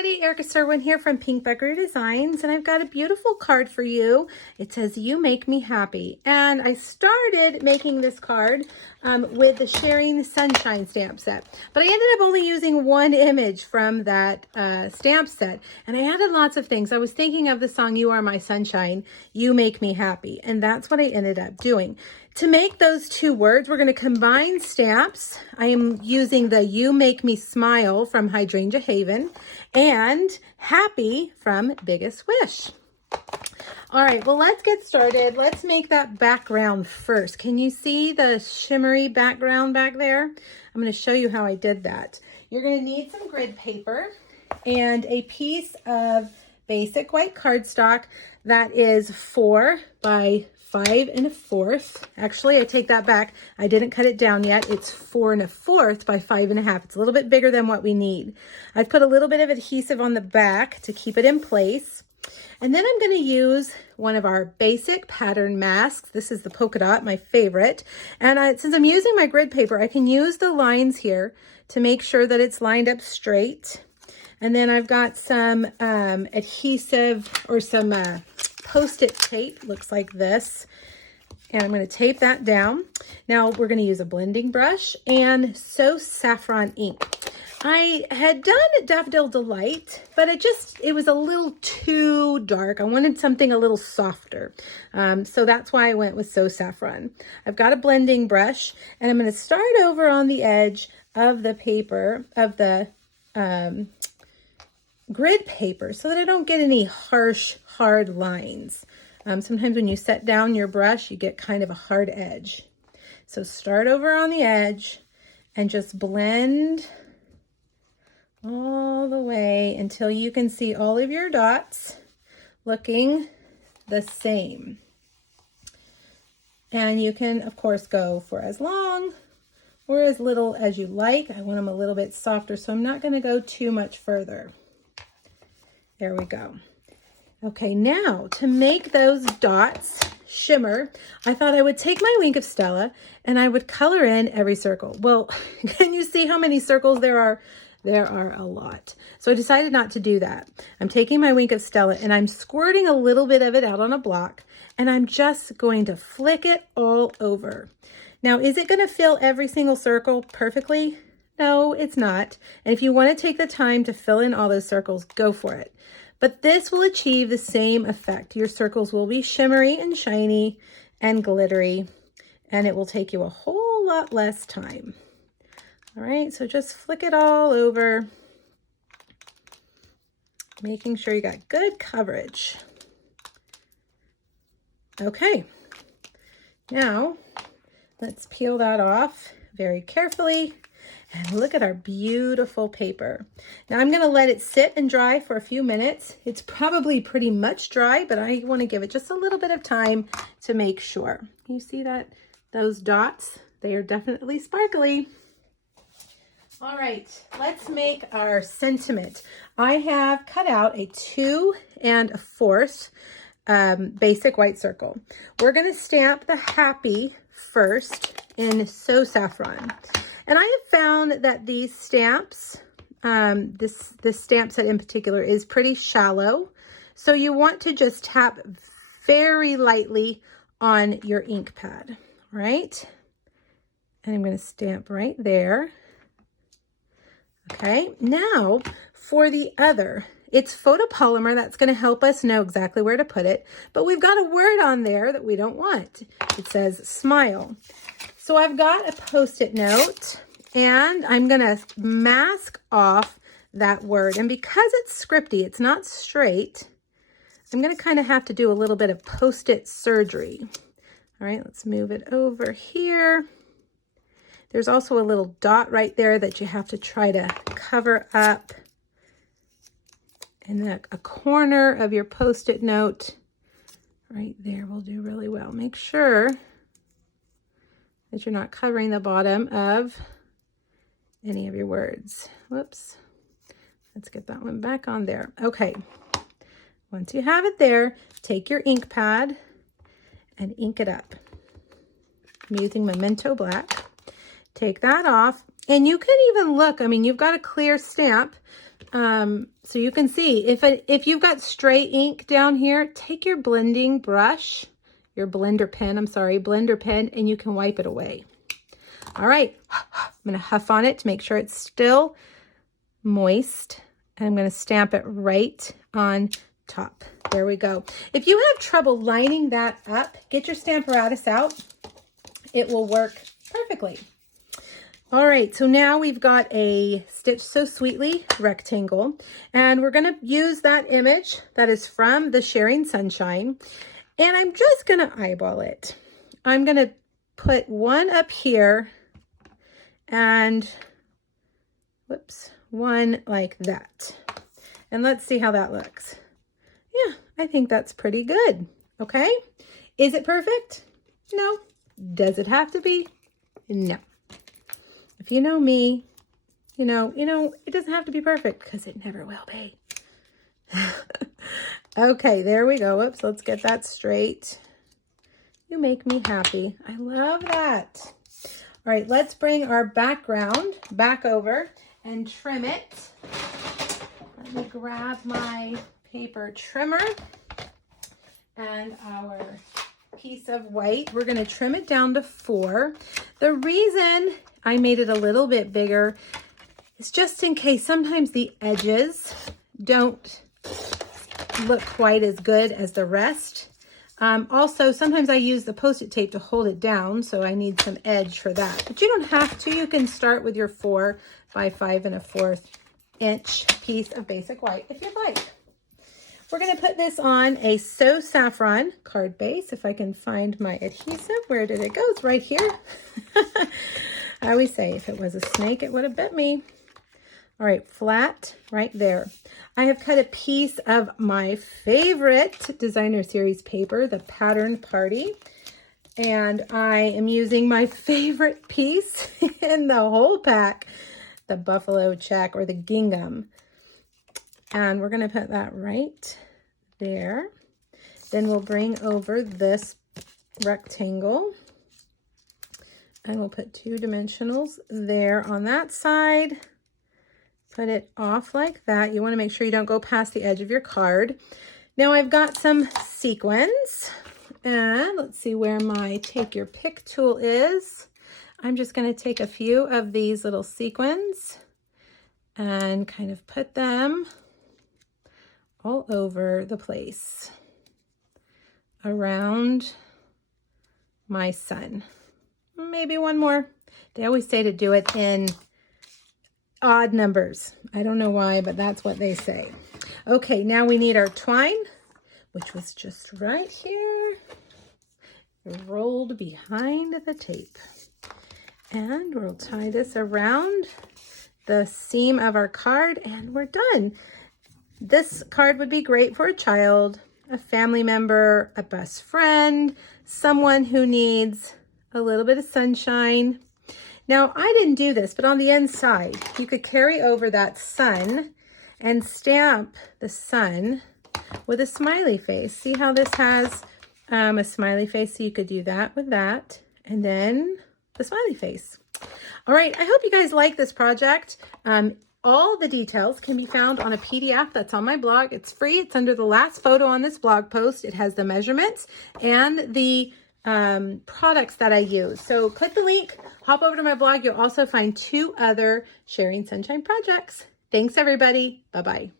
everybody, Erica Serwin here from Pink Buckaroo Designs, and I've got a beautiful card for you. It says, "You make me happy." And I started making this card with the Sharing Sunshine stamp set, but I ended up only using one image from that stamp set, and I added lots of things. I was thinking of the song, "You Are My Sunshine, You Make Me Happy," and that's what I ended up doing. To make those two words, we're going to combine stamps. I am using the "You Make Me Smile" from Hydrangea Haven and "Happy" from Biggest Wish. All right, well, let's get started. Let's make that background first. Can you see the shimmery background back there? I'm going to show you how I did that. You're going to need some grid paper and a piece of basic white cardstock that is 4 by 5 1/4. Actually, I take that back. I didn't cut it down yet. It's 4 1/4 by 5 1/2. It's a little bit bigger than what we need. I've put a little bit of adhesive on the back to keep it in place. And then I'm going to use one of our basic pattern masks. This is the polka dot, my favorite. And since I'm using my grid paper, I can use the lines here to make sure that it's lined up straight. And then I've got some adhesive or some Post-it tape, looks like this. And I'm going to tape that down. Now we're going to use a blending brush and So Saffron ink. I had done Daffodil Delight, but it was a little too dark. I wanted something a little softer. So that's why I went with So Saffron. I've got a blending brush, and I'm going to start over on the edge of the paper, of the grid paper, so that I don't get any harsh, hard lines. Sometimes when you set down your brush, you get kind of a hard edge. So start over on the edge and just blend all the way until you can see all of your dots looking the same. And you can, of course, go for as long or as little as you like. I want them a little bit softer, so I'm not going to go too much further. There we go. Okay, now to make those dots shimmer, I thought I would take my Wink of Stella and I would color in every circle. Well, can you see how many circles there are? There are a lot. So I decided not to do that. I'm taking my Wink of Stella and I'm squirting a little bit of it out on a block, and I'm just going to flick it all over. Now, is it going to fill every single circle perfectly? No, it's not. And if you want to take the time to fill in all those circles, go for it. But this will achieve the same effect. Your circles will be shimmery and shiny and glittery, and it will take you a whole lot less time. All right, so just flick it all over, making sure you got good coverage. Okay, now let's peel that off very carefully. And look at our beautiful paper. Now I'm going to let it sit and dry for a few minutes. It's probably pretty much dry, but I want to give it just a little bit of time to make sure. You see that? Those dots, they are definitely sparkly. All right, let's make our sentiment. I have cut out a 2 1/4 basic white circle. We're going to stamp the "Happy" first in So Saffron. And I have found that these stamps, this stamp set in particular, is pretty shallow. So you want to just tap very lightly on your ink pad, right? And I'm going to stamp right there. Okay, now for the other, it's photopolymer. That's going to help us know exactly where to put it. But we've got a word on there that we don't want. It says "Smile." So I've got a Post-it note, and I'm going to mask off that word. And because it's scripty, it's not straight, I'm going to kind of have to do a little bit of Post-it surgery. All right, let's move it over here. There's also a little dot right there that you have to try to cover up. And a corner of your Post-it note right there will do really well. Make sure that you're not covering the bottom of any of your words. Whoops. Let's get that one back on there. Okay. Once you have it there, take your ink pad and ink it up. I'm using Memento Black. Take that off, and you can even look, I mean, you've got a clear stamp, So you can see if you've got stray ink down here, take your blending brush, your blender pen, blender pen, and you can wipe it away. All right, I'm going to huff on it to make sure it's still moist. And I'm going to stamp it right on top. There we go. If you have trouble lining that up, get your Stamparatus out. It will work perfectly. All right, so now we've got a Stitch So Sweetly rectangle, and we're going to use that image that is from the Sharing Sunshine, and I'm just going to eyeball it. I'm going to put one up here and, whoops, one like that. And let's see how that looks. Yeah, I think that's pretty good. Okay, is it perfect? No. Does it have to be? No. If you know me, you know, it doesn't have to be perfect because it never will be. Okay, there we go. Oops, let's get that straight. You make me happy. I love that. All right, let's bring our background back over and trim it. Let me grab my paper trimmer and our piece of white. We're going to trim it down to 4. The reason I made it a little bit bigger is just in case sometimes the edges don't look quite as good as the rest. Also, sometimes I use the Post-it tape to hold it down, so I need some edge for that. But you don't have to. You can start with your 4 by 5 1/4 inch piece of basic white if you'd like. We're going to put this on a So Saffron card base. If I can find my adhesive. Where did it go? It's right here. I always say if it was a snake, it would have bit me. All right, flat right there. I have cut a piece of my favorite Designer Series paper, the Pattern Party. And I am using my favorite piece in the whole pack, the Buffalo Check or the Gingham. And we're going to put that right there. Then we'll bring over this rectangle and we'll put 2 dimensionals there on that side. Put it off like that. You want to make sure you don't go past the edge of your card. Now I've got some sequins, and let's see where my Take Your Pick tool is. I'm just going to take a few of these little sequins and kind of put them all over the place around my sun. Maybe one more. They always say to do it in odd numbers. I don't know why, but that's what they say. Okay, now we need our twine, which was just right here, rolled behind the tape. And we'll tie this around the seam of our card and we're done. This card would be great for a child, a family member, a best friend, someone who needs a little bit of sunshine. Now, I didn't do this, but on the inside, you could carry over that sun and stamp the sun with a smiley face. See how this has a smiley face? So you could do that with that, and then the smiley face. All right, I hope you guys like this project. All the details can be found on a PDF that's on my blog. It's free. It's under the last photo on this blog post. It has the measurements and the products that I use. So click the link, hop over to my blog. You'll also find 2 other Sharing Sunshine projects. Thanks, everybody. Bye-bye.